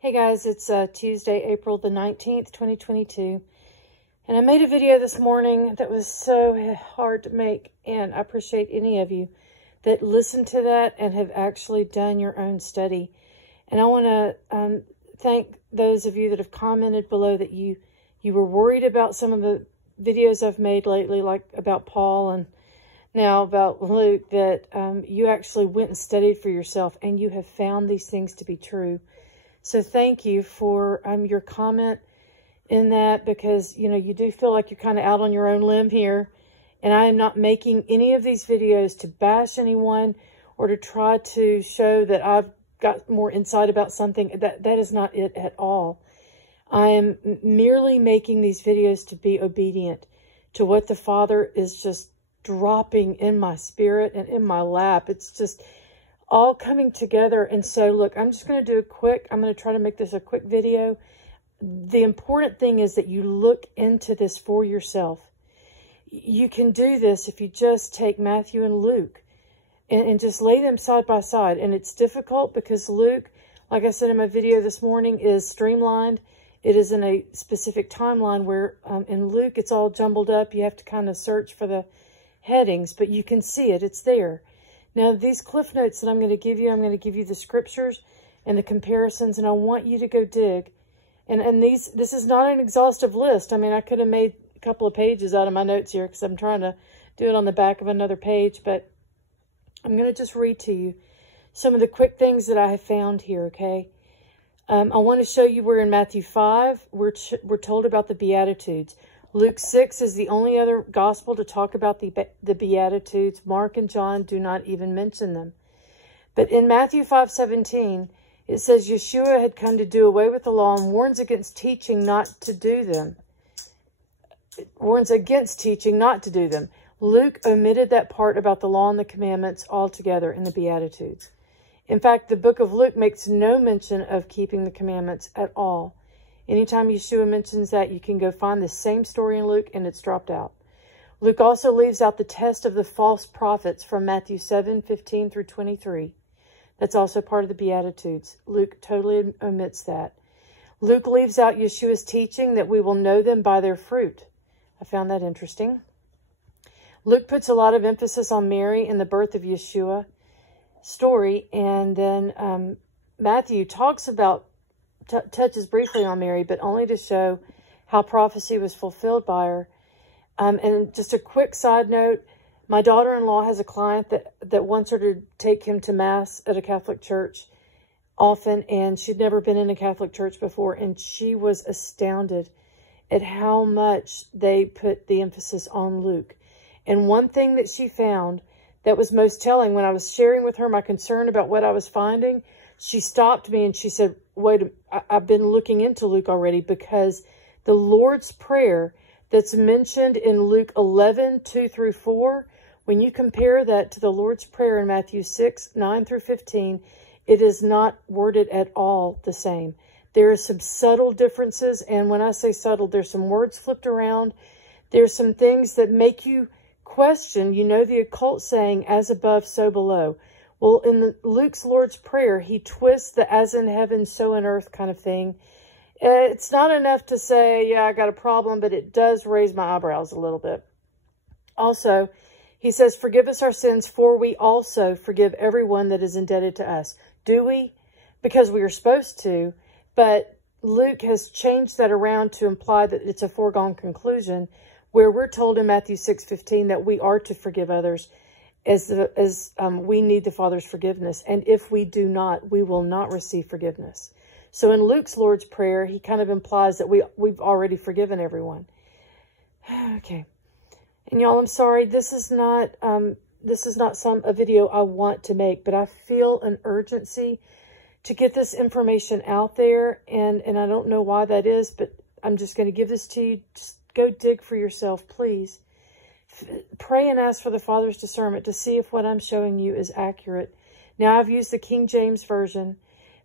Hey guys, it's Tuesday, April the 19th, 2022. And I made a video this morning that was so hard to make. And I appreciate any of you that listened to that and have actually done your own study. And I want to thank those of you that have commented below that you were worried about some of the videos I've made lately, like about Paul and now about Luke, that you actually went and studied for yourself and you have found these things to be true. So thank you for your comment in that, because, you know, you do feel like you're kind of out on your own limb here. And I am not making any of these videos to bash anyone or to try to show that I've got more insight about something. That is not it at all. I am merely making these videos to be obedient to what the Father is just dropping in my spirit and in my lap. It's just all coming together. And so, look, I'm just going to do I'm going to try to make this a quick video. The important thing is that you look into this for yourself. You can do this if you just take Matthew and Luke and just lay them side by side. And it's difficult because Luke, like I said in my video this morning, is streamlined. It is in a specific timeline, where in Luke it's all jumbled up. You have to kind of search for the headings, but you can see it. It's there. Now, these cliff notes that I'm going to give you the scriptures and the comparisons, and I want you to go dig. And this is not an exhaustive list. I mean, I could have made a couple of pages out of my notes here because I'm trying to do it on the back of another page, but I'm going to just read to you some of the quick things that I have found here, okay? I want to show you where in Matthew 5, we're told about the Beatitudes. Luke 6 is the only other gospel to talk about the Beatitudes. Mark and John do not even mention them. But in Matthew 5:17, it says Yeshua had come to do away with the law and warns against teaching not to do them. Warns against teaching not to do them. Luke omitted that part about the law and the commandments altogether in the Beatitudes. In fact, the book of Luke makes no mention of keeping the commandments at all. Anytime Yeshua mentions that, you can go find the same story in Luke, and it's dropped out. Luke also leaves out the test of the false prophets from Matthew 7:15 through 23. That's also part of the Beatitudes. Luke totally omits that. Luke leaves out Yeshua's teaching that we will know them by their fruit. I found that interesting. Luke puts a lot of emphasis on Mary and the birth of Yeshua story, and then Matthew talks about touches briefly on Mary, but only to show how prophecy was fulfilled by her. And just a quick side note, my daughter-in-law has a client that wants her to take him to Mass at a Catholic church often, and she'd never been in a Catholic church before, and she was astounded at how much they put the emphasis on Luke. And one thing that she found that was most telling, when I was sharing with her my concern about what I was finding, she stopped me and she said, wait, I've been looking into Luke already, because the Lord's Prayer that's mentioned in Luke 11:2 through 4, when you compare that to the Lord's Prayer in Matthew 6:9 through 15, it is not worded at all the same. There are some subtle differences, and when I say subtle, there's some words flipped around. There's some things that make you question, you know, the occult saying, as above, so below. Well, in Luke's Lord's Prayer, he twists the as in heaven, so in earth kind of thing. It's not enough to say, yeah, I got a problem, but it does raise my eyebrows a little bit. Also, he says, forgive us our sins, for we also forgive everyone that is indebted to us. Do we? Because we are supposed to, but Luke has changed that around to imply that it's a foregone conclusion, where we're told in Matthew 6:15 that we are to forgive others as we need the Father's forgiveness. And if we do not, we will not receive forgiveness. So in Luke's Lord's Prayer, he kind of implies that we've already forgiven everyone. Okay. And y'all, I'm sorry, this is not a video I want to make, but I feel an urgency to get this information out there, and I don't know why that is, but I'm just going to give this to you. Just go dig for yourself, please. Pray and ask for the Father's discernment to see if what I'm showing you is accurate. Now, I've used the King James Version,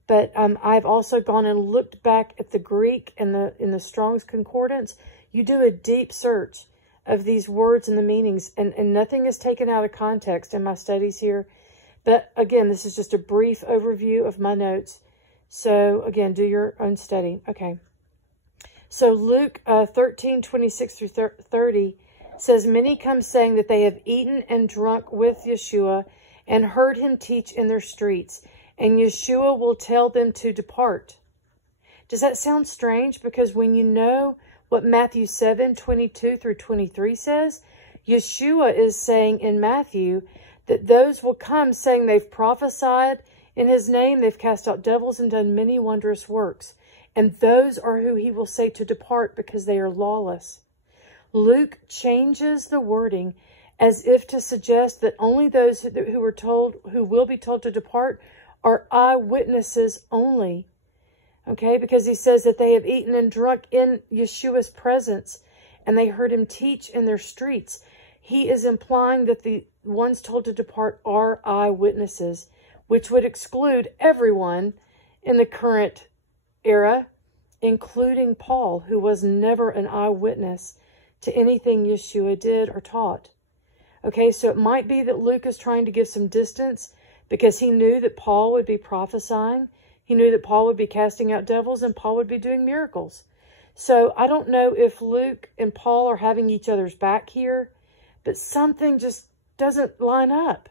but I've also gone and looked back at the Greek and in the Strong's Concordance. You do a deep search of these words and the meanings, and nothing is taken out of context in my studies here. But again, this is just a brief overview of my notes. So, again, do your own study. Okay. So, Luke 13:26 through 30 says, many come saying that they have eaten and drunk with Yeshua and heard him teach in their streets, and Yeshua will tell them to depart. Does that sound strange? Because when you know what Matthew 7:22 through 23 says, Yeshua is saying in Matthew that those will come saying they've prophesied in his name, they've cast out devils and done many wondrous works. And those are who he will say to depart because they are lawless. Luke changes the wording as if to suggest that only those who will be told to depart are eyewitnesses only. Okay, because he says that they have eaten and drunk in Yeshua's presence and they heard him teach in their streets. He is implying that the ones told to depart are eyewitnesses, which would exclude everyone in the current era, including Paul, who was never an eyewitness to anything Yeshua did or taught. Okay, so it might be that Luke is trying to give some distance because he knew that Paul would be prophesying. He knew that Paul would be casting out devils and Paul would be doing miracles. So I don't know if Luke and Paul are having each other's back here, but something just doesn't line up.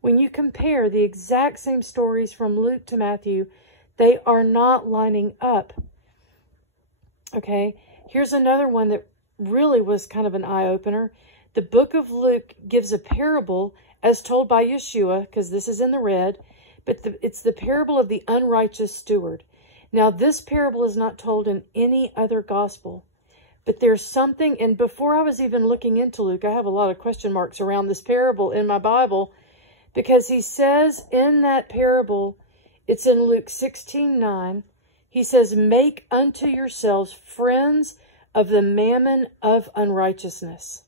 When you compare the exact same stories from Luke to Matthew, they are not lining up. Okay, here's another one that really was kind of an eye-opener. The book of Luke gives a parable as told by Yeshua, because this is in the red, but it's the parable of the unrighteous steward. Now, this parable is not told in any other gospel, but there's something, and before I was even looking into Luke, I have a lot of question marks around this parable in my Bible, because he says in that parable, it's in Luke 16:9, he says, make unto yourselves friends of the mammon of unrighteousness.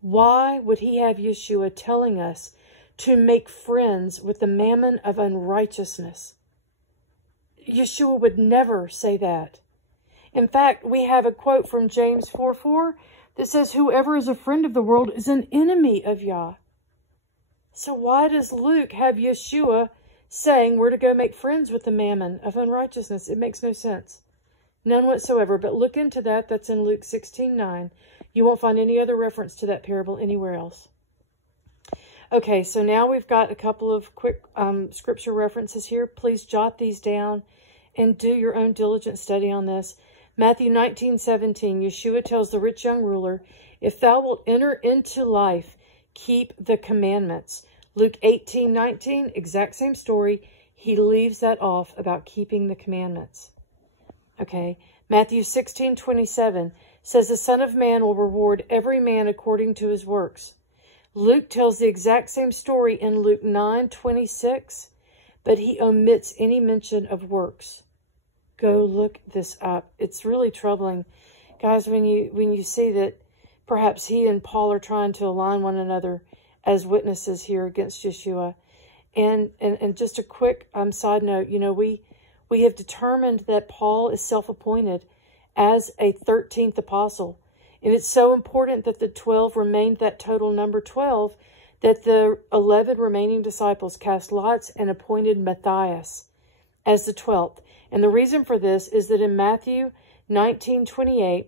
Why would he have Yeshua telling us to make friends with the mammon of unrighteousness? Yeshua would never say that. In fact, we have a quote from James 4:4 that says, whoever is a friend of the world is an enemy of Yah. So why does Luke have Yeshua saying we're to go make friends with the mammon of unrighteousness? It makes no sense. None whatsoever. But look into that. That's in Luke 16:9. You won't find any other reference to that parable anywhere else. Okay, so now we've got a couple of quick scripture references here. Please jot these down and do your own diligent study on this. Matthew 19:17, Yeshua tells the rich young ruler, if thou wilt enter into life, keep the commandments. Luke 18:19, exact same story. He leaves that off about keeping the commandments. Okay, Matthew 16:27 says the Son of Man will reward every man according to his works. Luke tells the exact same story in Luke 9:26, but he omits any mention of works. Go look this up. It's really troubling, guys, when you see that perhaps he and Paul are trying to align one another as witnesses here against Yeshua. And just a quick side note, we have determined that Paul is self-appointed as a 13th apostle. And it's so important that the 12 remained that total number 12, that the 11 remaining disciples cast lots and appointed Matthias as the 12th. And the reason for this is that in Matthew 19:28,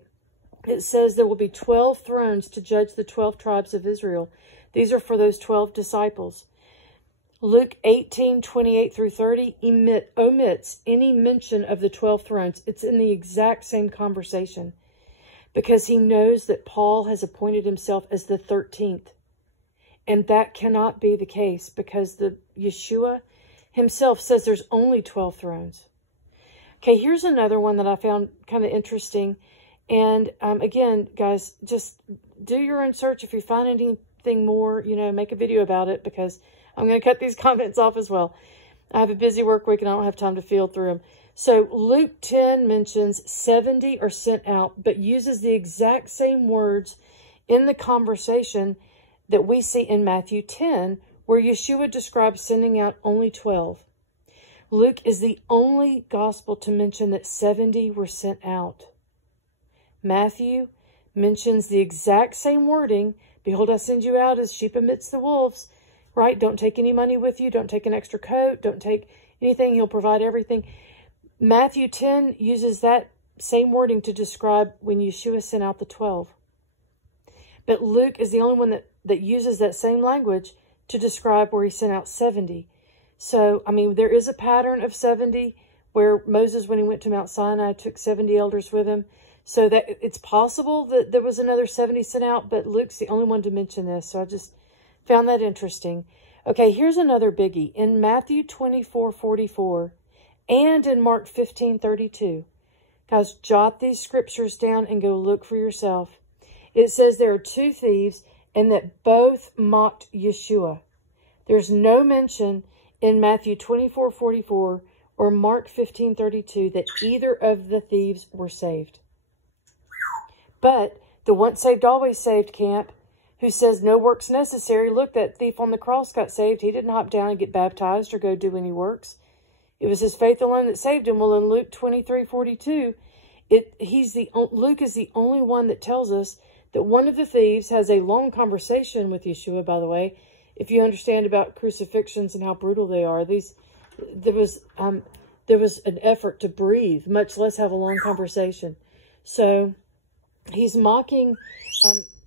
it says there will be 12 thrones to judge the 12 tribes of Israel. These are for those 12 disciples. Luke 18:28 through 30 omits any mention of the 12 thrones. It's in the exact same conversation because he knows that Paul has appointed himself as the 13th. And that cannot be the case because the Yeshua himself says there's only 12 thrones. Okay, here's another one that I found kind of interesting. And again, guys, just do your own search. If you find anything more, make a video about it because I'm going to cut these comments off as well. I have a busy work week and I don't have time to field through them. So Luke 10 mentions 70 are sent out, but uses the exact same words in the conversation that we see in Matthew 10, where Yeshua describes sending out only 12. Luke is the only gospel to mention that 70 were sent out. Matthew mentions the exact same wording. Behold, I send you out as sheep amidst the wolves. Right? Don't take any money with you. Don't take an extra coat. Don't take anything. He'll provide everything. Matthew 10 uses that same wording to describe when Yeshua sent out the 12. But Luke is the only one that uses that same language to describe where he sent out 70. So, I mean, there is a pattern of 70 where Moses, when he went to Mount Sinai, took 70 elders with him. So that it's possible that there was another 70 sent out, but Luke's the only one to mention this. So I just found that interesting. Okay, here's another biggie. In Matthew 24:44 and in Mark 15:32, guys, jot these scriptures down and go look for yourself. It says there are two thieves and that both mocked Yeshua. There's no mention in Matthew 24:44 or Mark 15:32 that either of the thieves were saved. But the once saved, always saved camp, who says no works necessary, look, that thief on the cross got saved. He didn't hop down and get baptized or go do any works. It was his faith alone that saved him. Well, in Luke 23:42, Luke is the only one that tells us that one of the thieves has a long conversation with Yeshua, by the way. If you understand about crucifixions and how brutal they are, there was an effort to breathe, much less have a long conversation. So he's mocking,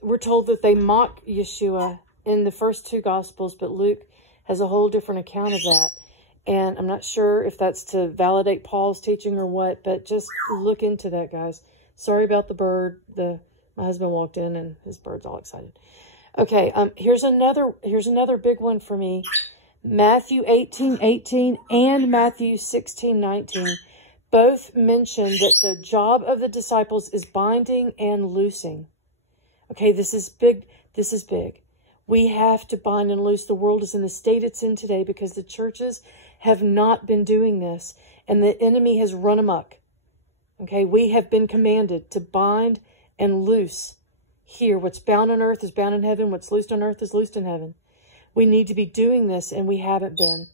we're told that they mock Yeshua in the first two Gospels, but Luke has a whole different account of that. And I'm not sure if that's to validate Paul's teaching or what, but just look into that, guys. Sorry about the bird. My husband walked in and his bird's all excited. Okay, here's another big one for me. Matthew 18:18 and Matthew 16:19 both mention that the job of the disciples is binding and loosing. Okay, this is big. This is big. We have to bind and loose. The world is in the state it's in today because the churches have not been doing this, and the enemy has run amok. Okay, we have been commanded to bind and loose here. What's bound on earth is bound in heaven. What's loosed on earth is loosed in heaven. We need to be doing this, and we haven't been.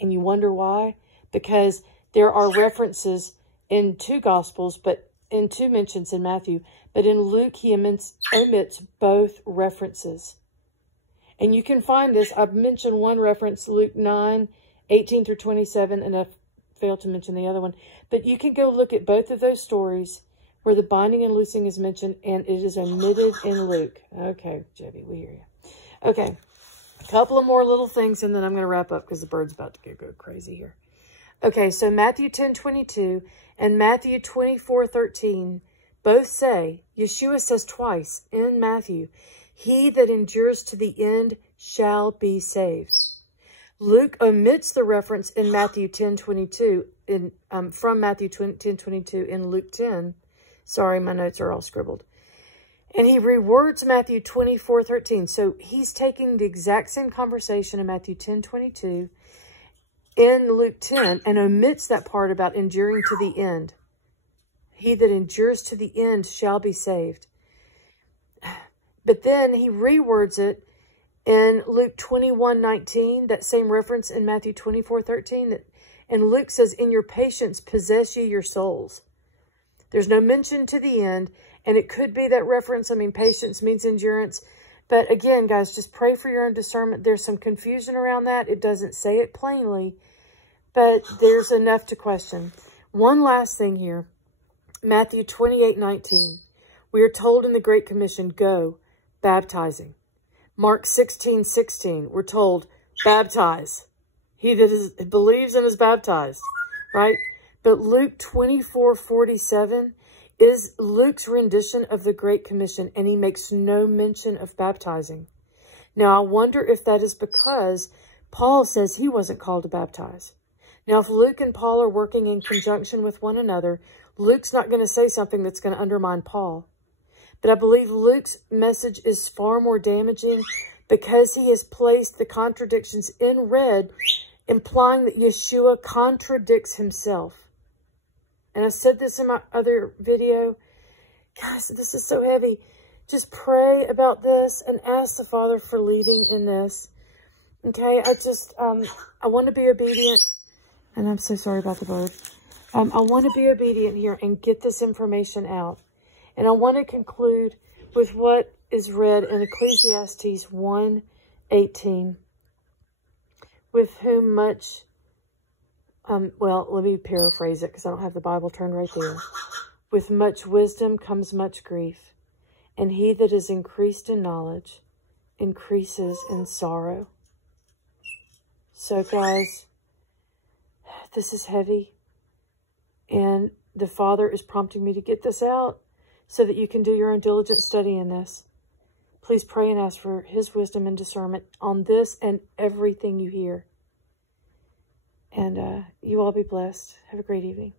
And you wonder why? Because there are references in two Gospels, but in two mentions in Matthew. But in Luke, he omits both references. And you can find this. I've mentioned one reference, Luke 9:18 through 27, and I failed to mention the other one. But you can go look at both of those stories where the binding and loosing is mentioned, and it is omitted in Luke. Okay, Jebby, we hear you. Okay, a couple of more little things, and then I'm going to wrap up because the bird's about to go crazy here. Okay, so Matthew 10:22 and Matthew 24:13 both say, Yeshua says twice in Matthew, he that endures to the end shall be saved. Luke omits the reference in Matthew 10:22 from Matthew 10:22 in Luke 10. Sorry, my notes are all scribbled. And he rewords Matthew 24:13. So he's taking the exact same conversation in Matthew 10:22 in Luke 10 and omits that part about enduring to the end. He that endures to the end shall be saved. But then he rewords it in Luke 21:19, that same reference in Matthew 24:13. And Luke says, in your patience possess ye your souls. There's no mention to the end, and it could be that reference. I mean, patience means endurance. But again, guys, just pray for your own discernment. There's some confusion around that. It doesn't say it plainly, but there's enough to question. One last thing here. Matthew 28:19. We are told in the Great Commission, go, baptizing. Mark 16:16. We're told, baptize. He that believes and is baptized, right? But Luke 24:47 is Luke's rendition of the Great Commission, and he makes no mention of baptizing. Now, I wonder if that is because Paul says he wasn't called to baptize. Now, if Luke and Paul are working in conjunction with one another, Luke's not going to say something that's going to undermine Paul. But I believe Luke's message is far more damaging because he has placed the contradictions in red, implying that Yeshua contradicts himself. And I said this in my other video. Guys, this is so heavy. Just pray about this and ask the Father for leading in this. Okay, I want to be obedient. And I'm so sorry about the bird. I want to be obedient here and get this information out. And I want to conclude with what is read in Ecclesiastes 1:18. With whom much Well, let me paraphrase it because I don't have the Bible turned right there. With much wisdom comes much grief, and he that is increased in knowledge increases in sorrow. So, guys, this is heavy, and the Father is prompting me to get this out so that you can do your own diligent study in this. Please pray and ask for his wisdom and discernment on this and everything you hear. And you all be blessed. Have a great evening.